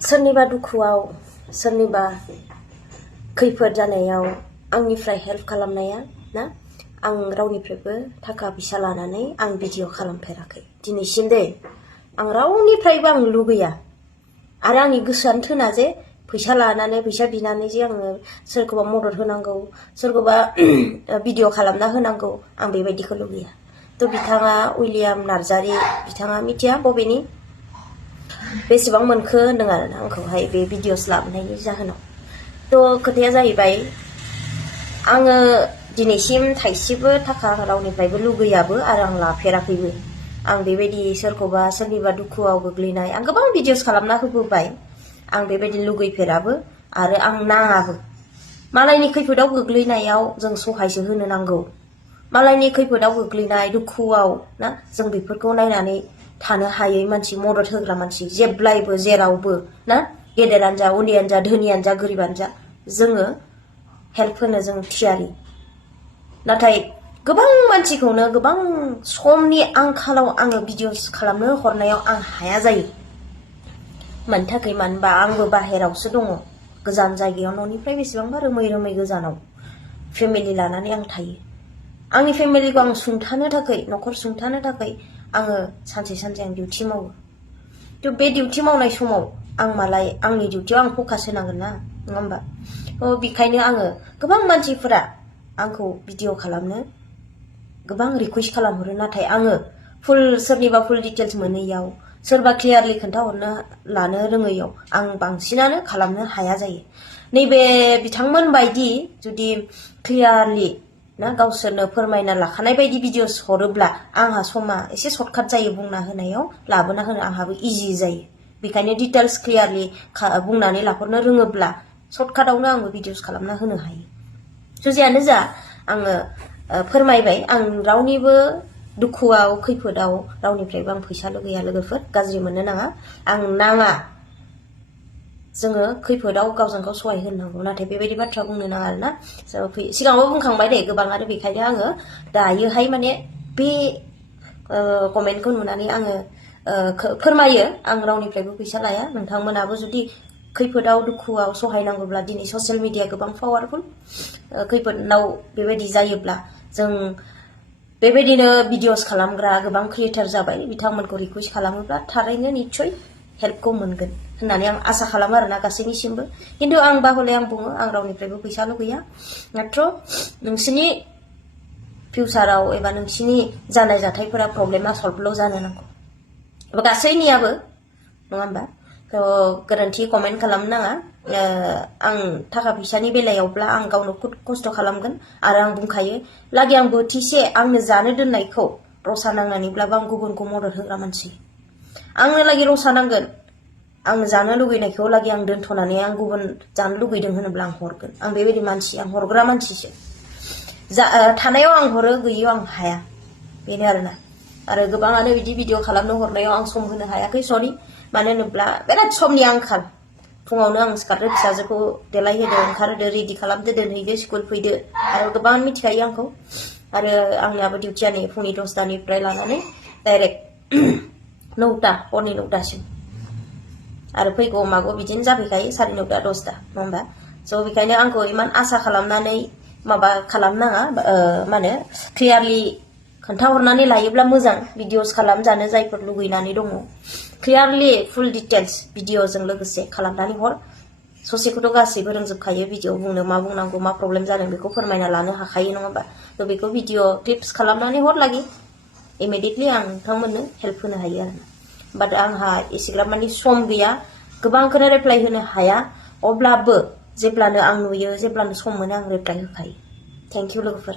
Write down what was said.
सोरनिबा दुखुआव सोरनिबा खैफोद जानायाव आंनिफ्राय हेल्प खालामनाया ना आं रावनिफ्रायबो थाखा फैसा लानानै आं भिडिअ खालामफेराखै दिनैसिम दे आं रावनिफ्रायबो आं लुगैया आरो आंनि गोसोआनो थोना जे फैसा लानानै फैसा बिनानै जे आङो सोरखौबा मदद होनांगौ सोरखौबा भिडिअ खालामना होनांगौ आं बेबायदिखौ लुगैया थ' बिथाङा उइलियाम नार्जारी बिथाङा मिथिया बबेनि बेसेबां मोनखो होनदों आरोना आंखौहाय बे भिडिअस लाबोनायनि जाहोनाव थ' खोथाया जाहैबाय आङो दिनैसिम थाइसेबो थाखा रावनिफ्रायबो लुगैयाबो आरो आं लाफेराखैबो आं बेबायदि सोरखौबा सोरनिबा दुखुआव गोग्लैनाय आं गोबां भिडिअस खालामना होबोबाय आं बेबायदि लुगैफेराबो आरो आं नाङाबो मालायनि खैफोदाव गोग्लैनायाव जों सहायसो होनो नांगौ मालायनि खैफोदाव गोग्लैनाय दुखुआव ना जों बेफोरखौ नायनानै थानो हायै मानसि मदद होग्रा मानसि जेब्लायबो जेरावबो ना गेदेरानो जा उन्दैयानो जा धोनियानो जा गोरिबानो जा जोङो हेल्प होनो जों थियारि नाथाय गोबां मानसिखौनो गोबां समनि आंखालाव आङो भिडिअस खालामनो हरनायाव आं हाया जायो मानि थाखाय मानोबा आंबो बाहेरावसो दङ गोजान जायगायाव न'निफ्राय बेसेबांबा रोमै गोजानाव फेमिलि लानानै आं थायो आंनि फेमिलिखौ आं सुंथानो थाखाय न'खर सुंथानो थाखाय आङो सानसे आं डिउटि मावो थ' बे डिउटि मावनाय समाव आं मालाय आंनि डिउटियाव आं फकास होनांगोन ना नङा होमबा थ' बेखायनो आङो गोबां मानसिफोरा आंखौ भिडिअ खालामनो गोबां रिकुवेस्ट खालामहरो नाथाय आङो सोरनिबा फुल डिटेल्स मोनैयाव सोरबा क्लियारलि खोन्थाहरनो लानो रोङैयाव आं बांसिनानो खालामनो हाया जायो नैबे बिथांमोन बायदि जुदि क्लियारलि ना गावसोरनो फोरमायना लाखानाय बायदि भिडिअस हरोब्ला आंहा समा एसे सर्टकाट जायो बुंना होनायाव लाबोना होनो आंहाबो इजि जायो बेखायनो डिटेल्स क्लियारलि बुंनानै लाहरनो रोङोब्ला सर्टकाटावनो आंबो भिडिअस खालामना होनो हायो जेयानो जा आङो फोरमायबाय आं रावनिबो दुखुआव खैफोदाव रावनिफ्रायबो आं फैसा लुगैया लोगोफोर गाज्रि मोननो नाङा आं नाङा जोङो खैफोदाव गावजों गाव सहाय होनांगौ नाथाय बेबायदि बाथ्रा बुंनो नाङा आरोना सिगाङावबो बुंखांबाय दे गोबां आरो बेखायनो आङो दायोहाय माने बे कमेन्टखौ नुनानै आङो फोरमायो आं रावनिफ्रायबो फैसा लाया नोंथांमोनाबो जुदि खैफोदाव दुखुआव सहायनांगौब्ला दिनै ससियेल मिडिया गोबां पावारफुल खैफोदाव बेबायदि जायोब्ला जों बेबायदिनो भिडिअस खालामग्रा गोबां क्रिएटर जाबाय बिथांमोनखौ रिकुवेस्ट खालामोब्ला थारैनो निस्सय हेल्पखौ मोनगोन होननानै आं आसा खालामो आरोना गासैनिसिमबो खिन्थु आं बाहले आं बुङो आं रावनिफ्रायबो फैसा लुगैया माथ्र नोंसिनि फिउचाराव एबा नोंसिनि जानाय जाथायफोरा प्रब्लेमा सल्भल' जानो नांगौ गासैनियाबो नङा होमबा थ' गोरोन्थि कमेन्ट खालामनो नाङा आं थाखा फैसानि बेलायावब्ला आं गावनो खस्थ' खालामगोन आरो आं बुंखायो लागै आं बोथिसे आंनो जानो दोननायखौ रसा नांनानैब्लाबो आं गुबुनखौ मदद होग्रा मानसि आंनो लागै रसा नांगोन आं जानो लुगैनायखौ लागै आं दोनथ'नानै आं गुबुन जानो लुगैदों होनोब्ला आं हरगोन आं बेबायदि मानसि आं हरग्रा मानसिसो थानायाव आं हरो गैयैयाव आं हाया बेनो आरोना आरो गोबाङानो बिदि भिडिअ खालामनो हरनायाव आं सम होनो हायाखै सरि मानो होनोब्ला बिराद समनि आंखाल फुङावनो आं सिखारदो फिसाजोखौ देलायहोदो ओंखारहोदो रेडि खालामदो दोनहैदो स्कुल फैदो आरो गोबां मिथिखायो आंखौ आरो आंनाबो डिउटिया नै फुंनि 10टानिफ्राय लानानै डाइरेक्ट 9टा हरनि 9टासिम आरो फैगौ मागौ बिदिनो जाफैखायो 9:30 10टा नङा होमबा स' बेखायनो आंखौ इमान आसा खालामनानै माबा खालामनाङा माने क्लियारलि खोन्थाहरनानै लायोब्ला मोजां भिडिअस खालामजानो जायफोर लुगैनानै दङ क्लियारलि फुल डिटेल्स भिडिअजों लोगोसे खालामनानै हर ससेखौथ' गासैबो रोंजोबखायो भिडिअ बुंनो मा बुंनांगौ मा प्रब्लेम जादों बेखौ फोरमायना लानो हाखायो नङा होमबा थ' बेखौ भिडिअ क्लिप्स खालामनानै हर लागि इमिडियेटलि आं नोंथांमोननो हेल्प होनो हायो आरोना बाट आंहा एसेग्राब मानि सम गैया गोबांखौनो रिप्लाय होनो हाया अब्लाबो जेब्लानो आं नुयो जेब्लानो सम मोनो आं रिप्लाय होखायो थेंक इउ लोगोफोर